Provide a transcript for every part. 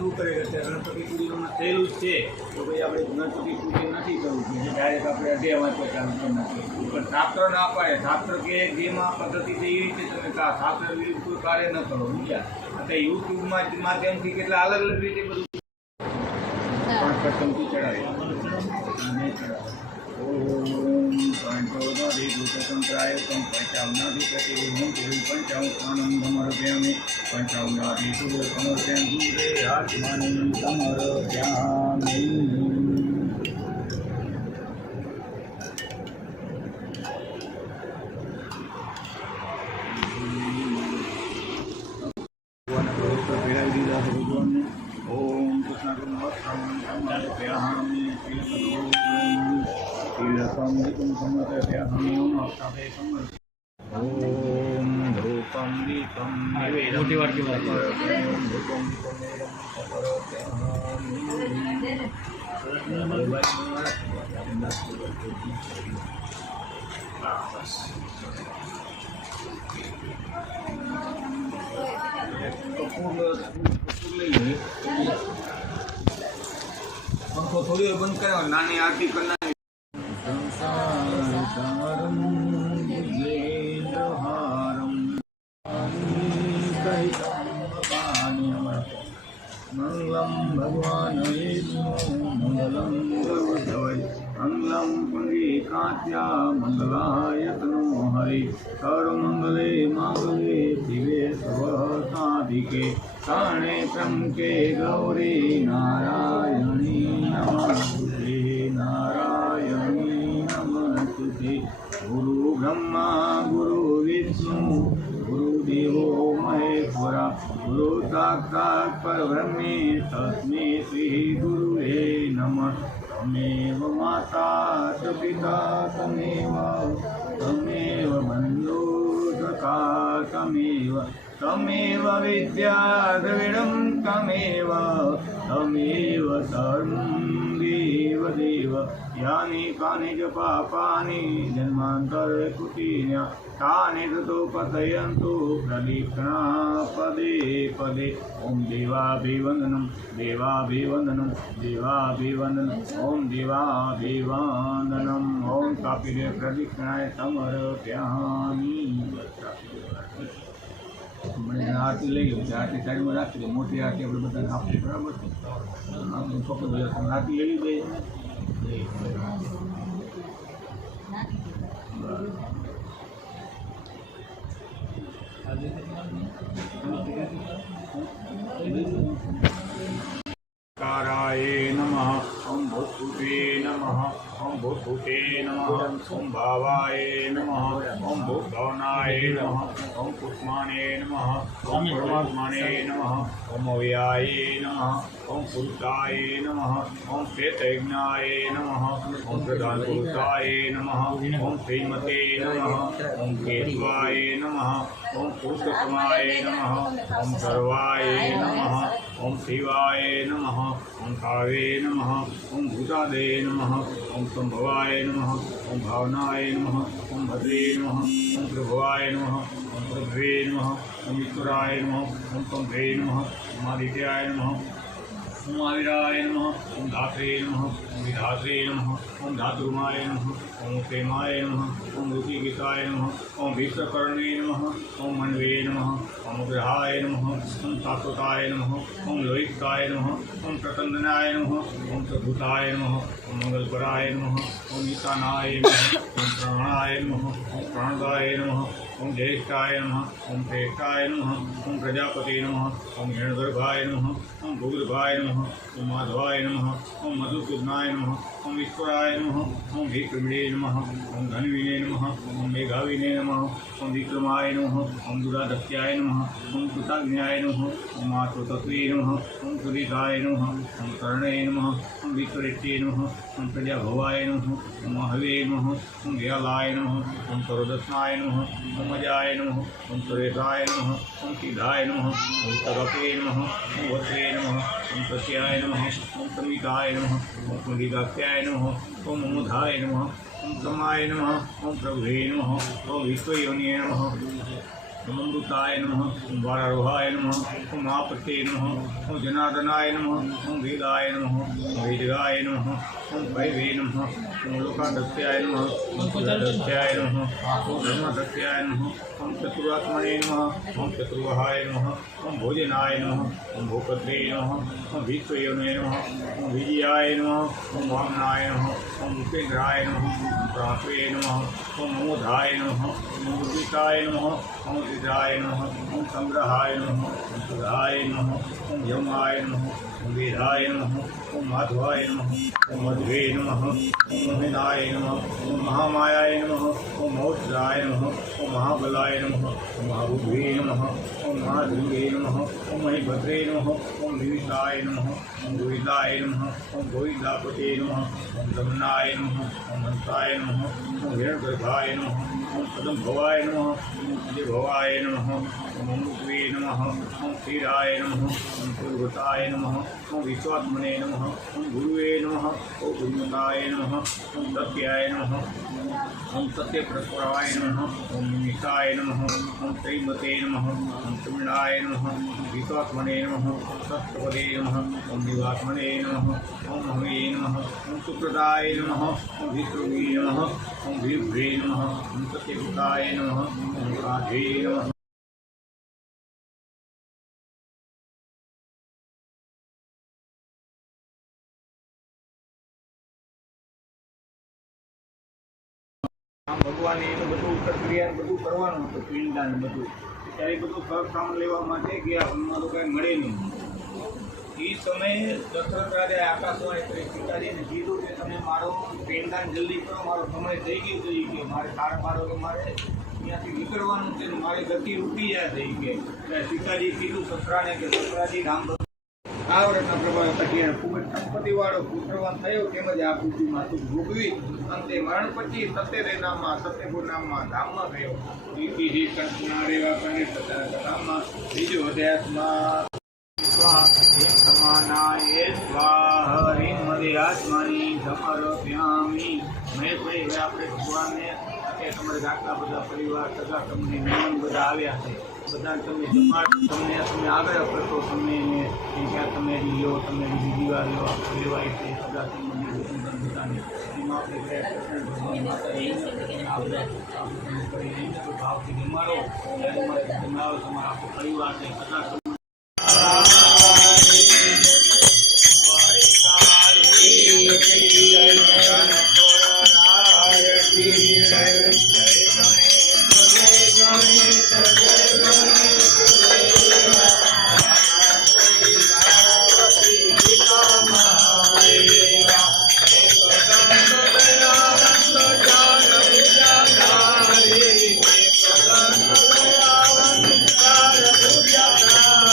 શું કરે કે ગણપતિ પૂજનમાં થયેલું જ છે તો ભાઈ આપણે ગણપતિ પૂજન નથી કરવું જોઈએ, ડાયરેક્ટ આપણે અઢે વાંચવા ચાલુ કરી નાખીએ. પણ શાસ્ત્ર ના પાડે, શાસ્ત્ર કે જેમાં પદ્ધતિ છે એવી રીતે તમે શાસ્ત્ર વિરુદ્ધ કોઈ કાર્ય ન કરો. બીજા અત્યારે યુટ્યુબમાં માધ્યમથી કેટલા અલગ અલગ રીતે બધું પણ પ્રથમથી ચડાવે નહીં ચડાવે. ઓમ પંચોદધિભૂતતંત્રાય પંચાવનાધિપતિર્હું પંચાવનાનં સમર્પયામિ પંચાવનાધિષુ સમર્પયन्तु તે આત્માની સમર્પયામિ. ओम समर्पयामि तिलकं दीपं समर्पयामि. ओम धूपं दीपं पंखो थोड़ी देर बंद करो, नानी आरती करना है. मंगलम भगवान मंगलम मंगलम पुंडरीकाच्या मंगलाय तनो हरि. सर्वमंगले मांगल्ये शिवे सर्वसाधिके शरणे त्र्यंबके गौरी नारायणी नमस्तुते नारायणी नमस्तुते. गुरु ब्रह्मा गुरु विष्णु गुरुदेवो महेश्वरा गुरु साक्षात् परब्रह्मे तस्मै श्री गुरुवे नमः. तमेव माता च पिता तमेव बन्धु सखा तमेव विद्या द्रविडं तमेव सर्वं देव. यानि कानि च पापानि जन्मान्तरे कृतानि तानि ततो पतयन्तु प्रदीक्षणा पदे पदे. ओम देवाभिवन्दनं देवाभिवन्दनं देवाभिवन्दनं ओम देवाभिवन्दनं. ओम कापिले प्रदीक्षणाय समर्पयामि. મને આરતી લઈ ગયું છે, આરતી સાઈડમાં રાખી દે, મોટી આરતી આપણે બધાને આપવી બરાબર છે. આપણે ફક્ત આરતી લઈ દઈએ. काराय नमः. ओम भूतभूते नमः. ओम भूतभूते नमः. ओम भावाय नमः. ओम भूतभावनाय नमः. ओम पुष्माणे नमः. ओम परमात्मने नमः. ओम अव्ययाय नमः. ओम पुरुषाय नमः. ओम श्वेतयज्ञाय नमः. ओम प्रधानपुरुषाय नमः. ओम श्रीमते नमः. ओम केशवाय नमः. ओम पुरुषोत्तमाय नमः. ओम सर्वाय नमः. ओम शिवाय नमः. ओम कावे नमः. ओम भूतादे नमः. ओम संभवाय नमः. ओम भावनाय नमः. ओम भद्रे नमः. ओम प्रभवाय नमः. ओम प्रभवे नमः. ओम ईश्वराय नमः. ओम तंत्रे नमः. ओम आदित्याय नमः. ओम आविराय नमः. ओम धात्रे नमः. ओम विधात्रे नमः. ओम धातुमाय नमः. ओम प्रेमाय नमः. ओम ऋषिकेशाय नमः. ओम विश्वकर्णे नमः. ओम मन्वे नमः. ओम ग्रहाय नमः. ओम शाश्वताय नमः. ओम लोहिताय नमः. ओम प्रकंदनाय नमः. ओम प्रभुताय नमः. ओम मंगलपराय नमः. ओम ईशानाय नमः. ओम प्राणाय नमः. ओम प्राणदाय नमः. ओम ज्येष्ठाय नमः. ओम श्रेष्ठाय नमः. ओम प्रजापते नमः. ओम हिरण्यगर्भाय नमः. ओम भूगर्भाय नमः. ओम माधवाय नमः. ओम मधुसूदनाय नमः. ओम ईश्वराय नमः. ओम विक्रमिणे नमः. ओम धन्विने नमः. ओम मेघाविने नमः. ओम विक्रमाय नमः. ओम दुरादत्याय नमः. ओम कृताग्न्याय नमः. ओम आत्मतत्वे नमः. ओम सुदिताय नमः. ओम कर्णे नमः. ओम विक्रेत्ये नमः. ओम प्रजाभवाय नमः. ओम महवे नमः. ओम व्यालाय नमः. ओम सर्वदत्नाय नमः. ओम अजाय नमः. ओम सुरेशाय नमः. ओम सिद्धाय नमः. ओम तगपे नमः. ओम वत्रे नमः. ओम सत्याय नमः. ओम समिताय नमः. ओम पुलिकात्याय नमः. ओम मुधाय नमः. ओम समाय नमः. ओम प्रभुवे नमः. ओम विश्वयोनिये नमः. ओम अमृताय नमः ओम वारारोहाय नमः ओम महापते नमः ओम जनार्दनाय नमः ओम वेदाय नमः ओम वेदगाय नमः ओम भैवे नमः ओम लोकादस्याय नमः ओम पुरादस्याय नमः ओम धर्मदस्याय नमः ओम चतुरात्मने नमः ओम चतुर्वहाय नमः ओम भोजनाय नमः ओम भूपत्रे नमः ओम भीष्मयोने नमः ओम विजयाय नमः ओम वामनाय नमः ओम उपेन्द्राय नमः ओम प्रात्वे नमः ओम मोधाय नमः ओम उदिताय नमः ओम सिद्धाय नमः ओम संग्रहाय नमः ओम सुधाय नमः ओम यमाय नमः ओम वेदाय नमः ओम माधवाय नमः ओम मध्वे नमः ओम महिनाय नमः ओम महामायाय नमः ओम महोत्सराय नमः ओम महाबलाय नमः ओम महाबुद्धे नमः ओम महाधृंगे नमः ओम मणिभद्रे नमः ओम निविषाय नमः ओम गोविंदाय नमः ओम गोविंदापते नमः ओम दमनाय नमः ओम हंसाय नमः ओम हिरण्यगर्भाय नमः ओम पद्मभवाय नमः ओम भवाय नमः ओम अमृतवे नमः ओम क्षीराय नमः ओम पूर्वताय नमः ओम विश्वात्मने नमः ओम गुरुवे नमः ओम गुरुमताय नमः ओम सत्याय नमः ओम सत्यप्रस्वराय नमः ओम निमिषाय नमः ओम श्रीमते नमः ओम तमिळाय नमः ओम विश्वात्मने नमः ओम सत्यपदे नमः ओम दिवात्मने नमः ओम हवे नमः ओम सुप्रदाय नमः ओम विष्णुवे नमः ओम वीरभ्रे नमः ओम सत्यभूताय नमः ओम राधे नमः। આમ ભગવાને એનું બધું પ્રક્રિયા બધું કરવાનું હતું પિંડદાન બધું ત્યારે બધું સરકામ લેવા માટે ગયા હમણાં તો કાંઈ મળે નહીં એ સમયે દશરથ રાજાએ આકાશવાણી કરી સીતાજીને કીધું કે તમે મારો પિંડદાન જલ્દી કરો મારો સમય થઈ ગયો કે મારે તારા મારો કે મારે ત્યાંથી નીકળવાનું છે ને મારી ગતિ રૂકી જાય થઈ કે એટલે સીતાજી કીધું સસરાને કે સસરાજી રામ આ વ્રતના પ્રભાવે પછી એને ખૂબ જ સંપત્તિવાળો પુત્રવાન થયો તેમજ આ પૃથ્વીમાં સુખ ભોગવી અંતે મરણ પછી સત્યદે નામમાં સત્યપુર નામમાં ધામમાં ગયો બીજી કંઠના રેવા કરીને કથામાં બીજો અધ્યાસમાં સમાનાય સ્વાહ હરિ મદે આત્માની સમર્પ્યામિ મેં ભાઈ આપણે ભગવાનને કે તમારે આટલા બધા પરિવાર સગા તમને મહેમાન બધા આવ્યા છે બધાને તમે જમાડ તમને તમે આગ્રહ કરશો તમને ક્યાં તમે લ્યો તમે બીજી વાર લેવાય છે સગા તમને બધાને એમાં આપણે ભાવથી જમાડો જમાડો તમારા આખો પરિવાર છે સગા Yeah.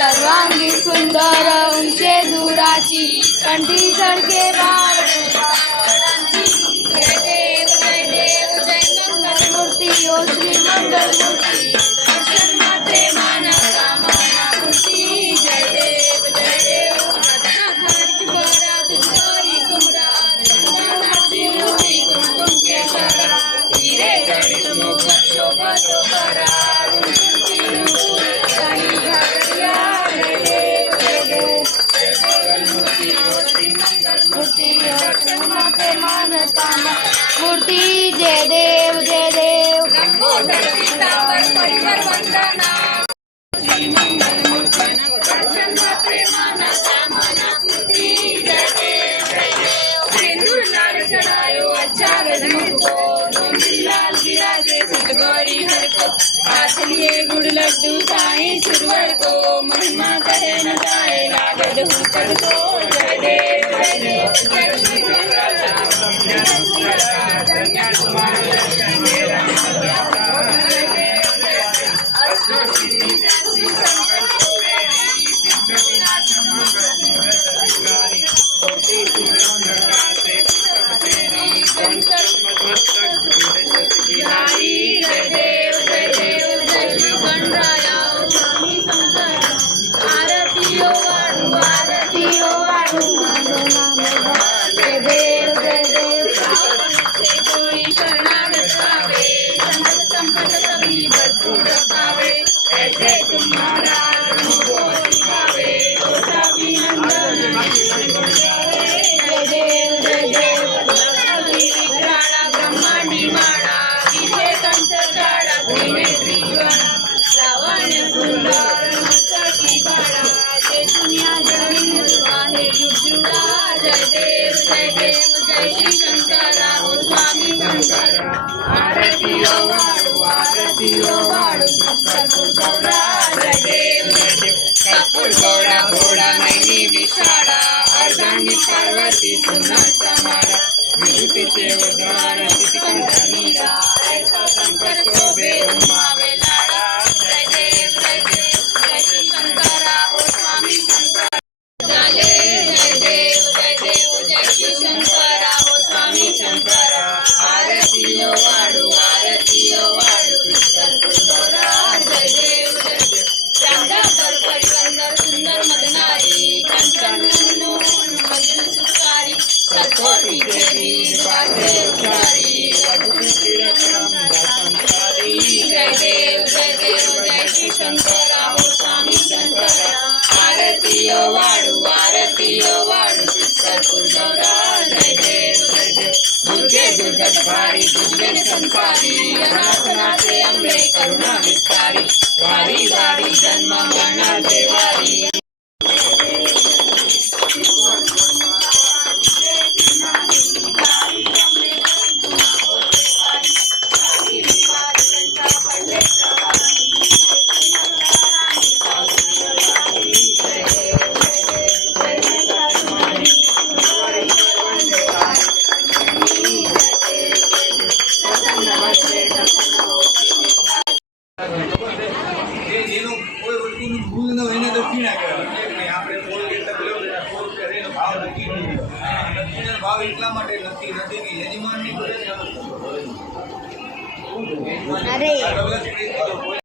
सर्वांगी सुंदर उंचे दुराची कंठी झळके बाळ जय देव जय मंगल मूर्ती ओ श्री मंगल मूर्ती दर्शन माते मानसा मूर्ती जय देव हरची बरा तुझी कुमरा कुमकुम केशरा हिरे जडित मुख शोभतो करा मूर्ति जय देव लंबोदर पीतांबर परिवर वंदना श्री मंगल मूर्ति दर्शन प्रेमाना सामना मूर्ति जय देव सिंदूर लाल चढ़ायो अच्छा गजमुखो लाल विराजे सतगौरी हर को हाथ लिए गुड़ लड्डू साईं सुरवर को महिमा कहे न जाए लागद हुकड़ को जय देव जय श्री जय देव कोई शरण पार्वती सुनाचा मारा विभूतीचे उद्धार चितिकांचा नीरा ऐसा शंकर शोभे उमावे लाडा जय देव जय देव जय श्री शंकरा ओ स्वामी शंकर झाले जय देव जय श्री शंकरा ओ स्वामी शंकरा आरतीयो वाडू विठ्ठल तुझोरा जय देव राधा पर परिवंदर सुंदर मदनारी कंचन मनमोहन भजन सुखारी सतकोटी देवी वासे उतारी रघुपति रत्नम संसारी जय देव जय श्री शंकरा ओ स्वामी शंकरा आरतीयो वाडू विठ्ठल तुझोरा जय देव दुर्गे दुर्गत भारी दुर्गे संसारी अनाथनाथे अंबे करुणा विस्तारी वारी वारी जन्म मरणाचे वारी ભાવ એટલા માટે નથી કે યજમાનની અરે